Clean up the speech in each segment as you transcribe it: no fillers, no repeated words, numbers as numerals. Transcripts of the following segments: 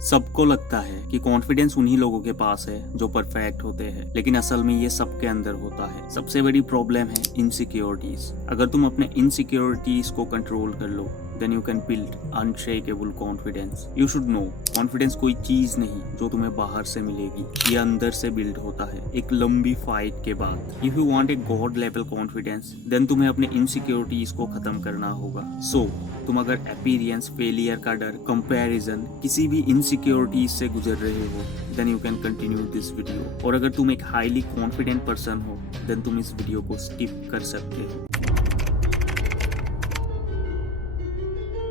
सबको लगता है कि कॉन्फिडेंस उन्हीं लोगों के पास है जो परफेक्ट होते हैं, लेकिन असल में ये सबके अंदर होता है। सबसे बड़ी प्रॉब्लम है इनसिक्योरिटीज। अगर तुम अपने इनसिक्योरिटीज को कंट्रोल कर लो, then you can build unshakeable confidence. You should know, confidence कोई चीज नहीं जो तुम्हें बाहर से मिलेगी, ये अंदर से बिल्ड होता है एक लंबी फाइट के बाद। If you want a god level confidence, then तुम्हें अपने इनसिक्योरिटीज को खत्म करना होगा। तुम अगर अपीयरेंस, फेलियर का डर, कंपैरिजन, किसी भी इनसिक्योरिटीज से गुजर रहे हो, then you can continue this video. और अगर तुम एक हाईली कॉन्फिडेंट पर्सन हो, देन तुम इस वीडियो को स्किप कर सकते हो।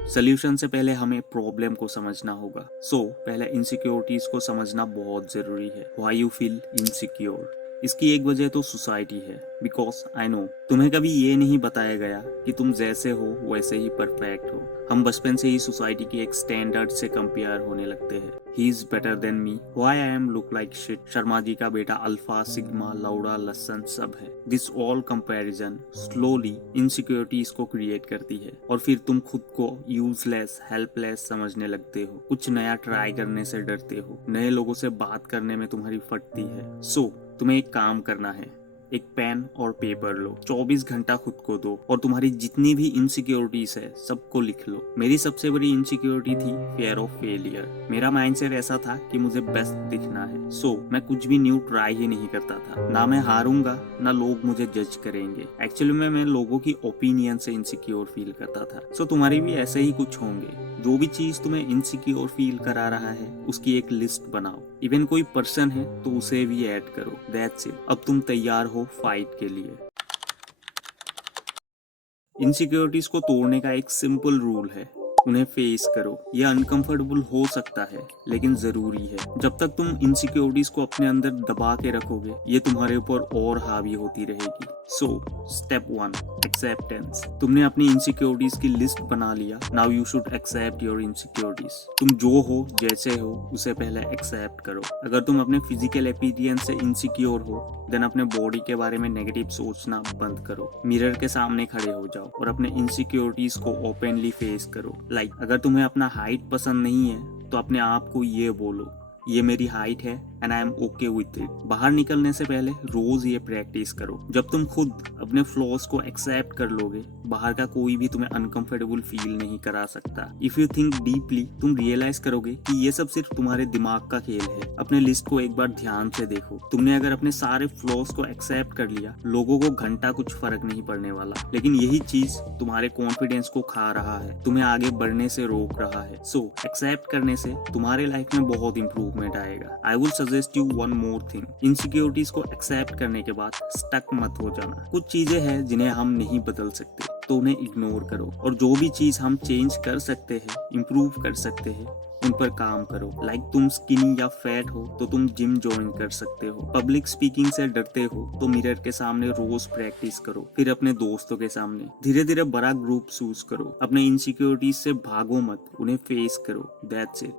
सोल्यूशन से पहले हमें प्रॉब्लम को समझना होगा। पहले इनसिक्योरिटीज को समझना बहुत जरूरी है। Why you feel insecure? इसकी एक वजह तो सोसाइटी है। बिकॉज आई नो, तुम्हें कभी ये नहीं बताया गया कि तुम जैसे हो वैसे ही परफेक्ट हो। हम बचपन से ही सोसाइटी के एक स्टैंडर्ड से कंपेयर होने लगते हैं। He is better than me, why I am look like shit, Sharma ji का बेटा अल्फा, सिग्मा, लाउडा, लसन सब है। This all comparison slowly insecurities को क्रिएट करती है, और फिर तुम खुद को यूजलेस, हेल्पलेस समझने लगते हो। कुछ नया ट्राई करने से डरते हो, नए लोगों से बात करने में तुम्हारी फटती है। तुम्हें एक काम करना है, एक पेन और पेपर लो, 24 घंटा खुद को दो, और तुम्हारी जितनी भी इनसिक्योरिटीज है सबको लिख लो। मेरी सबसे बड़ी इनसिक्योरिटी थी फियर ऑफ फेलियर। मेरा माइंडसेट ऐसा था कि मुझे बेस्ट दिखना है, मैं कुछ भी न्यू ट्राई ही नहीं करता था। ना मैं हारूंगा, ना लोग मुझे जज करेंगे। एक्चुअली मैं लोगों की ओपिनियन से इनसिक्योर फील करता था। तुम्हारी भी ऐसे ही कुछ होंगे। जो भी चीज तुम्हें इनसिक्योर फील करा रहा है, उसकी एक लिस्ट बनाओ। इवन कोई पर्सन है तो उसे भी ऐड करो। That's it. अब तुम तैयार हो फाइट के लिए। इनसिक्योरिटीज को तोड़ने का एक सिंपल रूल है, उन्हें फेस करो। यह अनकंफर्टेबल हो सकता है, लेकिन जरूरी है। जब तक तुम इनसिक्योरिटीज को अपने अंदर दबा के रखोगे, ये तुम्हारे ऊपर और हावी होती रहेगी। Step 1, acceptance. तुमने अपनी इनसिक्योरिटीज की लिस्ट बना लिया। Now you should accept your insecurities. तुम जो हो, जैसे हो, उसे पहले एक्सेप्ट करो। अगर तुम अपने फिजिकल अपीयरेंस से इनसिक्योर हो, देन अपने बॉडी के बारे में नेगेटिव सोचना बंद करो। मिरर के सामने खड़े हो जाओ और अपने इनसिक्योरिटीज को ओपनली फेस करो। अगर तुम्हें अपना हाइट पसंद नहीं है, तो अपने आप को ये बोलो, ये मेरी हाइट है and I am okay with it. बाहर निकलने से पहले रोज ये प्रैक्टिस करो। जब तुम खुद अपने फ्लॉज को एक्सेप्ट कर लोगे, बाहर का कोई भी तुम्हें अनकंफर्टेबल फील नहीं करा सकता। इफ यू थिंक डीपली, तुम रियलाइज करोगे कि ये सब सिर्फ तुम्हारे दिमाग का खेल है। अपने लिस्ट को एक बार ध्यान से देखो। तुमने अगर अपने सारे फ्लॉज को एक्सेप्ट कर लिया, लोगों को घंटा कुछ फर्क नहीं पड़ने वाला। लेकिन यही चीज तुम्हारे कॉन्फिडेंस को खा रहा है, तुम्हें आगे बढ़ने से रोक रहा है। एक्सेप्ट करने से तुम्हारे लाइफ में बहुत इंप्रूवमेंट आएगा। I will suggest you one more thing. Insecurities को एक्सेप्ट करने के बाद स्टक मत हो जाना। कुछ चीजें हैं जिन्हें हम नहीं बदल सकते, तो उन्हें इग्नोर करो। और जो भी चीज हम चेंज कर सकते हैं, इम्प्रूव कर सकते हैं, उन पर काम करो। तुम स्किनी या फैट हो तो तुम जिम ज्वाइन कर सकते हो। पब्लिक स्पीकिंग से डरते हो तो मिरर के सामने रोज प्रैक्टिस करो, फिर अपने दोस्तों के सामने। धीरे धीरे बड़ा ग्रुप चूज करो। अपने इनसिक्योरिटीज से भागो मत, उन्हें फेस करो। That's it.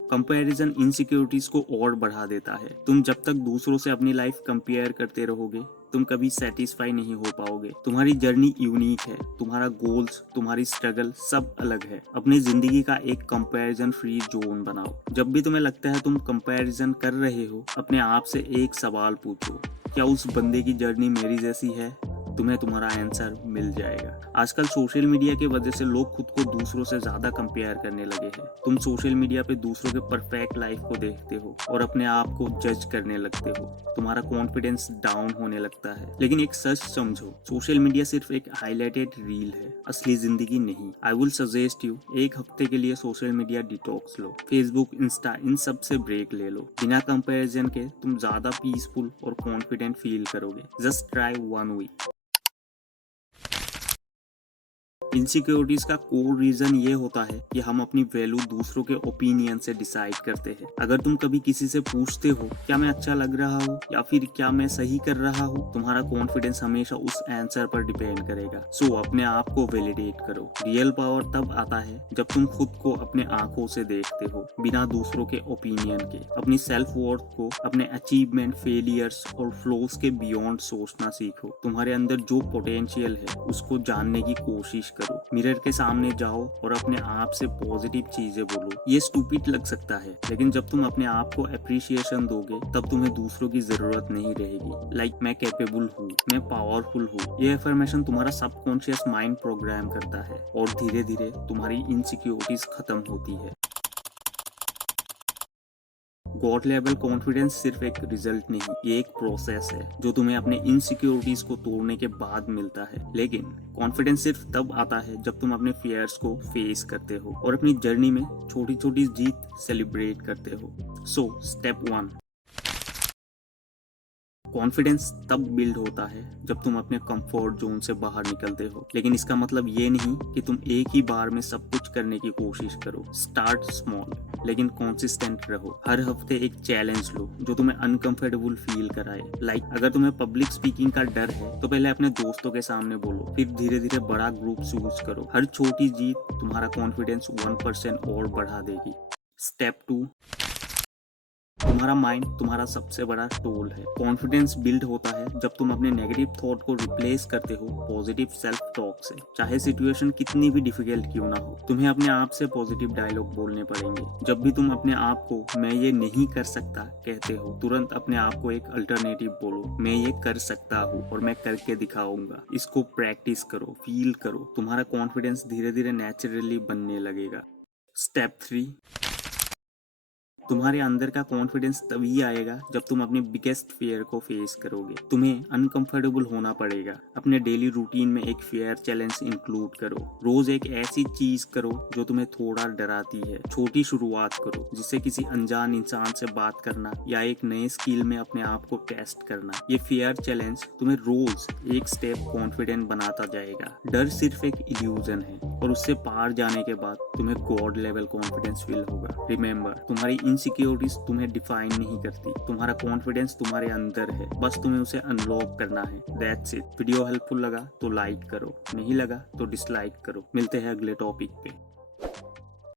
कंपैरिजन इनसिक्योरिटीज को और बढ़ा देता है। तुम जब तक दूसरों से अपनी लाइफ कंपेयर करते रहोगे, तुम कभी सेटिस्फाई नहीं हो पाओगे। तुम्हारी जर्नी यूनिक है, तुम्हारा गोल्स, तुम्हारी स्ट्रगल सब अलग है। अपनी जिंदगी का एक कंपैरिजन फ्री जोन बनाओ। जब भी तुम्हें लगता है तुम कंपैरिजन कर रहे हो, अपने आप से एक सवाल पूछो, क्या उस बंदे की जर्नी मेरी जैसी है? तुम्हें तुम्हारा आंसर मिल जाएगा। आजकल सोशल मीडिया की वजह से लोग खुद को दूसरों से ज्यादा कंपेयर करने लगे हैं। तुम सोशल मीडिया पे दूसरों के परफेक्ट लाइफ को देखते हो और अपने आप को जज करने लगते हो। तुम्हारा कॉन्फिडेंस डाउन होने लगता है। लेकिन एक सच समझो, सोशल मीडिया सिर्फ एक हाईलाइटेड रील है, असली जिंदगी नहीं। आई विल सजेस्ट यू, एक हफ्ते के लिए सोशल मीडिया डिटॉक्स लो। फेसबुक, इंस्टा, इन सब से ब्रेक ले लो। बिना कंपैरिजन के तुम ज्यादा पीसफुल और कॉन्फिडेंट फील करोगे। Just try 1 week. इनसिक्योरिटीज का कोर रीजन ये होता है कि हम अपनी वैल्यू दूसरों के ओपिनियन से डिसाइड करते हैं। अगर तुम कभी किसी से पूछते हो, क्या मैं अच्छा लग रहा हूँ या फिर क्या मैं सही कर रहा हूँ, तुम्हारा कॉन्फिडेंस हमेशा उस आंसर पर डिपेंड करेगा। अपने आप को वैलिडेट करो। रियल पावर तब आता है जब तुम खुद को अपने आंखों से देखते हो, बिना दूसरों के ओपिनियन के। अपनी सेल्फ वर्थ को अपने अचीवमेंट, फेलियर्स और फ्लॉज के बियॉन्ड सोचना सीखो। तुम्हारे अंदर जो पोटेंशियल है, उसको जानने की कोशिश करो। करो, मिरर के सामने जाओ और अपने आप से पॉजिटिव चीजें बोलो। ये स्टूपिड लग सकता है, लेकिन जब तुम अपने आप को अप्रिशिएशन दोगे तब तुम्हें दूसरों की जरूरत नहीं रहेगी। लाइक मैं कैपेबल हूँ, मैं पावरफुल हूँ। ये अफर्मेशन तुम्हारा सबकॉन्शियस माइंड प्रोग्राम करता है और धीरे धीरे तुम्हारी इनसिक्योरिटीज खत्म होती है। गॉड लेवल कॉन्फिडेंस सिर्फ एक रिजल्ट नहीं, ये एक प्रोसेस है जो तुम्हें अपने इनसिक्योरिटीज को तोड़ने के बाद मिलता है। लेकिन कॉन्फिडेंस सिर्फ तब आता है जब तुम अपने फियर्स को फेस करते हो और अपनी जर्नी में छोटी छोटी जीत सेलिब्रेट करते हो। सो स्टेप 1, कॉन्फिडेंस तब बिल्ड होता है जब तुम अपने कंफर्ट जोन से बाहर निकलते हो। लेकिन इसका मतलब ये नहीं कि तुम एक ही बार में सब कुछ करने की कोशिश करो। स्टार्ट स्मॉल लेकिन कंसिस्टेंट रहो। हर हफ्ते एक चैलेंज लो जो तुम्हें अनकंफर्टेबल फील कराए। लाइक अगर तुम्हें पब्लिक स्पीकिंग का डर है तो पहले अपने दोस्तों के सामने बोलो, फिर धीरे धीरे बड़ा ग्रुप चूज करो। हर छोटी जीत तुम्हारा कॉन्फिडेंस 1% और बढ़ा देगी। स्टेप 2, तुम्हारा माइंड तुम्हारा सबसे बड़ा टूल है। कॉन्फिडेंस बिल्ड होता है जब तुम अपने नेगेटिव थॉट को रिप्लेस करते हो पॉजिटिव सेल्फ टॉक से। चाहे सिचुएशन कितनी भी डिफिकल्ट क्यों ना हो, तुम्हें अपने आप से पॉजिटिव डायलॉग बोलने पड़ेंगे। जब भी तुम अपने आप को मैं ये नहीं कर सकता कहते हो, तुरंत अपने आप को एक अल्टरनेटिव बोलो, मैं ये कर सकता हूँ और मैं करके दिखाऊंगा। इसको प्रैक्टिस करो, फील करो, तुम्हारा कॉन्फिडेंस धीरे धीरे नेचुरली बनने लगेगा। स्टेप 3, तुम्हारे अंदर का कॉन्फिडेंस तभी आएगा जब तुम अपनी बिगेस्ट फियर को फेस करोगे। तुम्हें अनकंफर्टेबल होना पड़ेगा। अपने डेली रूटीन में एक फियर चैलेंज इंक्लूड करो। रोज एक ऐसी चीज करो जो तुम्हें थोड़ा डराती है। छोटी शुरुआत करो, जिससे किसी अनजान इंसान से बात करना या एक नए स्किल में अपने आप को टेस्ट करना। ये फियर चैलेंज तुम्हें रोज एक स्टेप कॉन्फिडेंट बनाता जाएगा। डर सिर्फ एक इल्यूजन है और उससे पार जाने के बाद तुम्हें गॉड लेवल कॉन्फिडेंस फील होगा। रिमेंबर, तुम्हारी इनसिक्योरिटीज तुम्हें डिफाइन नहीं करती, तुम्हारा कॉन्फिडेंस तुम्हारे अंदर है, बस तुम्हें उसे अनलॉक करना है। That's it. वीडियो हेल्पफुल लगा तो लाइक करो, नहीं लगा तो डिसलाइक करो। मिलते हैं अगले टॉपिक पे।